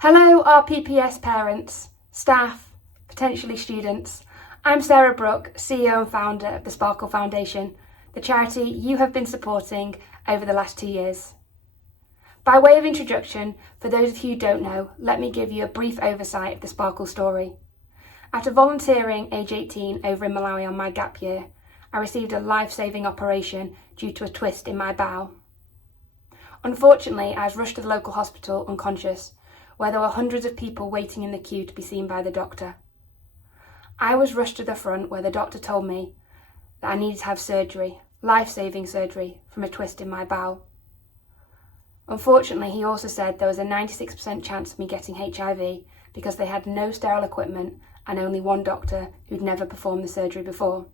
Hello RPPS parents, staff, potentially students. I'm Sarah Brooke, CEO and founder of the Sparkle Foundation, the charity you have been supporting over the last 2 years. By way of introduction, for those of you who don't know, let me give you a brief oversight of the Sparkle story. After volunteering age 18 over in Malawi on my gap year, I received a life-saving operation due to a twist in my bowel. Unfortunately, I was rushed to the local hospital unconscious, where there were hundreds of people waiting in the queue to be seen by the doctor. I was rushed to the front where the doctor told me that I needed to have surgery, life-saving surgery, from a twist in my bowel. Unfortunately, he also said there was a 96% chance of me getting HIV because they had no sterile equipment and only one doctor who'd never performed the surgery before.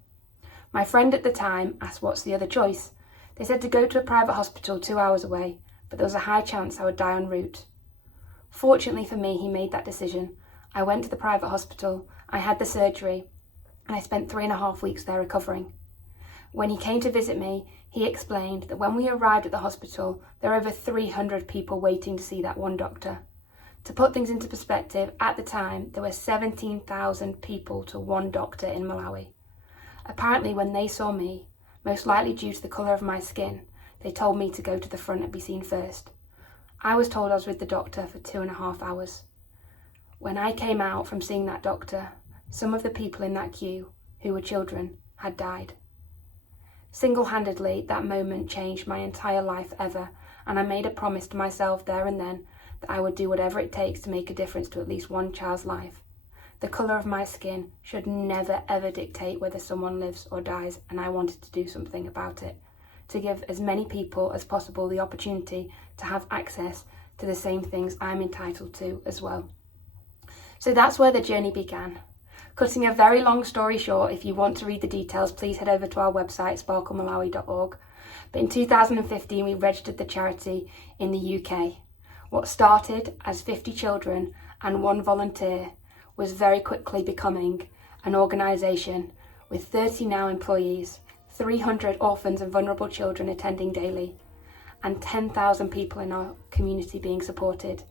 My friend at the time asked what's the other choice. They said to go to a private hospital 2 hours away, but there was a high chance I would die en route. Fortunately for me, he made that decision. I went to the private hospital, I had the surgery, and I spent 3.5 weeks there recovering. When he came to visit me, he explained that when we arrived at the hospital, there were over 300 people waiting to see that one doctor. To put things into perspective, at the time, there were 17,000 people to one doctor in Malawi. Apparently, when they saw me, most likely due to the colour of my skin, they told me to go to the front and be seen first. I was told I was with the doctor for 2.5 hours. When I came out from seeing that doctor, some of the people in that queue, who were children, had died. Single-handedly, that moment changed my entire life ever, and I made a promise to myself there and then that I would do whatever it takes to make a difference to at least one child's life. The colour of my skin should never ever dictate whether someone lives or dies, and I wanted to do something about it, to give as many people as possible the opportunity to have access to the same things I'm entitled to as well. So that's where the journey began. Cutting a very long story short, if you want to read the details, please head over to our website, sparklemalawi.org. But in 2015, we registered the charity in the UK. What started as 50 children and one volunteer was very quickly becoming an organisation with 30 now employees, 300 orphans and vulnerable children attending daily, and 10,000 people in our community being supported.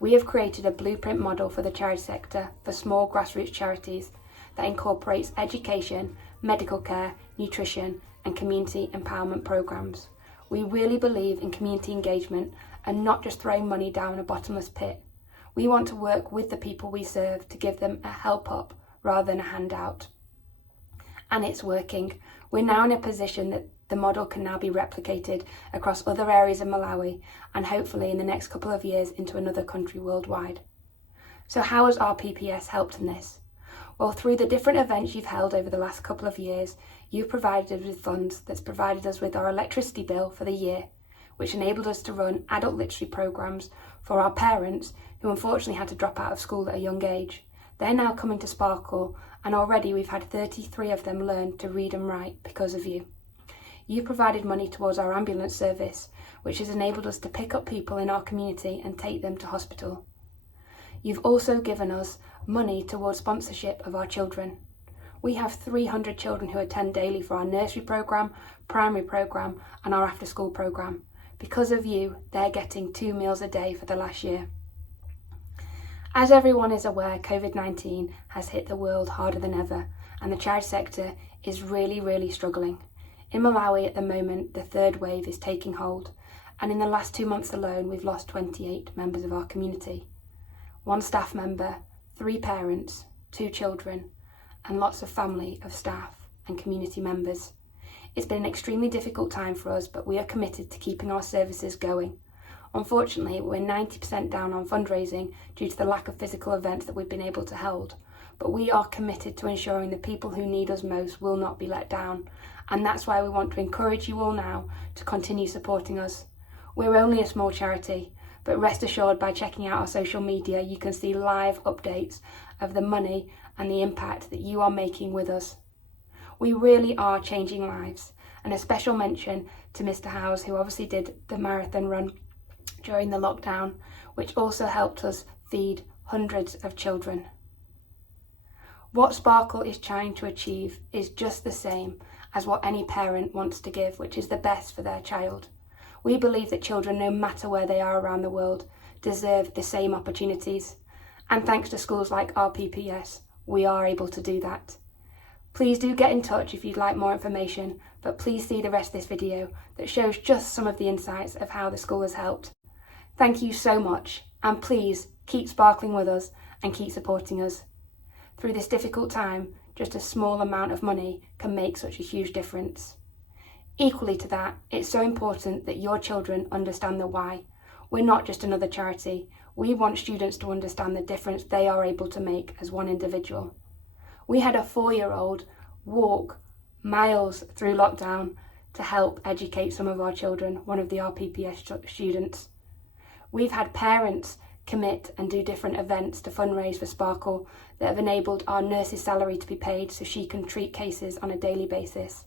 We have created a blueprint model for the charity sector for small grassroots charities that incorporates education, medical care, nutrition, and community empowerment programs. We really believe in community engagement and not just throwing money down a bottomless pit. We want to work with the people we serve to give them a help up rather than a handout. And it's working. We're now in a position that the model can now be replicated across other areas of Malawi and hopefully in the next couple of years into another country worldwide. So how has RPPS helped in this? Well, through the different events you've held over the last couple of years, you've provided us with funds that's provided us with our electricity bill for the year, which enabled us to run adult literacy programmes for our parents who unfortunately had to drop out of school at a young age. They're now coming to Sparkle, and already we've had 33 of them learn to read and write because of you. You provided money towards our ambulance service, which has enabled us to pick up people in our community and take them to hospital. You've also given us money towards sponsorship of our children. We have 300 children who attend daily for our nursery programme, primary programme and our after-school programme. Because of you, they're getting 2 meals a day for the last year. As everyone is aware, COVID-19 has hit the world harder than ever, and the charity sector is really struggling. In Malawi at the moment, the third wave is taking hold, and in the last 2 months alone, we've lost 28 members of our community. 1 staff member, 3 parents, 2 children, and lots of family of staff and community members. It's been an extremely difficult time for us, but we are committed to keeping our services going. Unfortunately, we're 90% down on fundraising due to the lack of physical events that we've been able to hold, but we are committed to ensuring the people who need us most will not be let down, and that's why we want to encourage you all now to continue supporting us. We're only a small charity, but rest assured by checking out our social media, you can see live updates of the money and the impact that you are making with us. We really are changing lives, and a special mention to Mr. Howes, who obviously did the marathon run during the lockdown, which also helped us feed hundreds of children. What Sparkle is trying to achieve is just the same as what any parent wants to give, which is the best for their child. We believe that children, no matter where they are around the world, deserve the same opportunities. And thanks to schools like RPPS, we are able to do that. Please do get in touch if you'd like more information, but please see the rest of this video that shows just some of the insights of how the school has helped. Thank you so much, and please keep sparkling with us and keep supporting us. Through this difficult time, just a small amount of money can make such a huge difference. Equally to that, it's so important that your children understand the why. We're not just another charity. We want students to understand the difference they are able to make as one individual. We had a 4-year-old walk miles through lockdown to help educate some of our children, one of the RPPS students. We've had parents commit and do different events to fundraise for Sparkle that have enabled our nurse's salary to be paid so she can treat cases on a daily basis.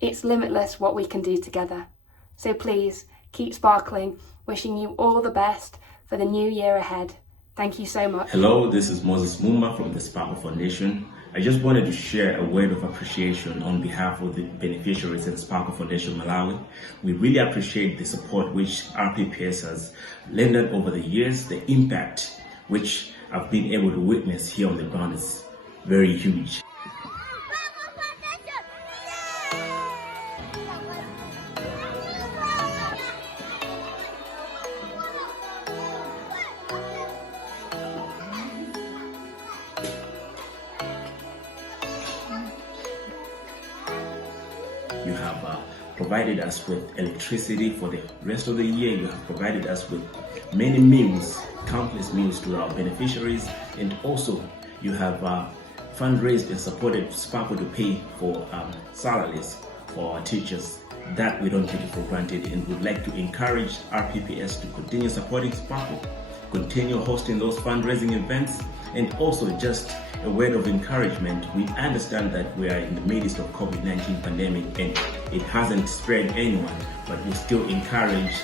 It's limitless what we can do together. So please keep sparkling, wishing you all the best for the new year ahead. Thank you so much. Hello, this is Moses Mumba from the Sparkle Foundation. I just wanted to share a word of appreciation on behalf of the beneficiaries at Sparkle Foundation Malawi. We really appreciate the support which RPPS has lent over the years. The impact which I've been able to witness here on the ground is very huge. You have provided us with electricity for the rest of the year. You have provided us with many meals, countless meals to our beneficiaries, and also you have fundraised and supported Sparkle to pay for salaries for our teachers. That we don't take it for granted, and would like to encourage RPPS to continue supporting Sparkle, continue hosting those fundraising events, and also just a word of encouragement. We understand that we are in the midst of COVID-19 pandemic and it hasn't spread anyone, but we still encourage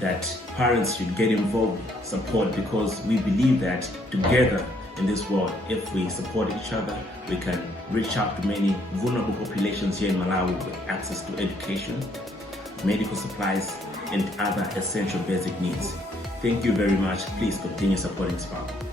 that parents should get involved, support, because we believe that together in this world, if we support each other, we can reach out to many vulnerable populations here in Malawi with access to education, medical supplies, and other essential basic needs. Thank you very much. Please continue supporting Sparkle.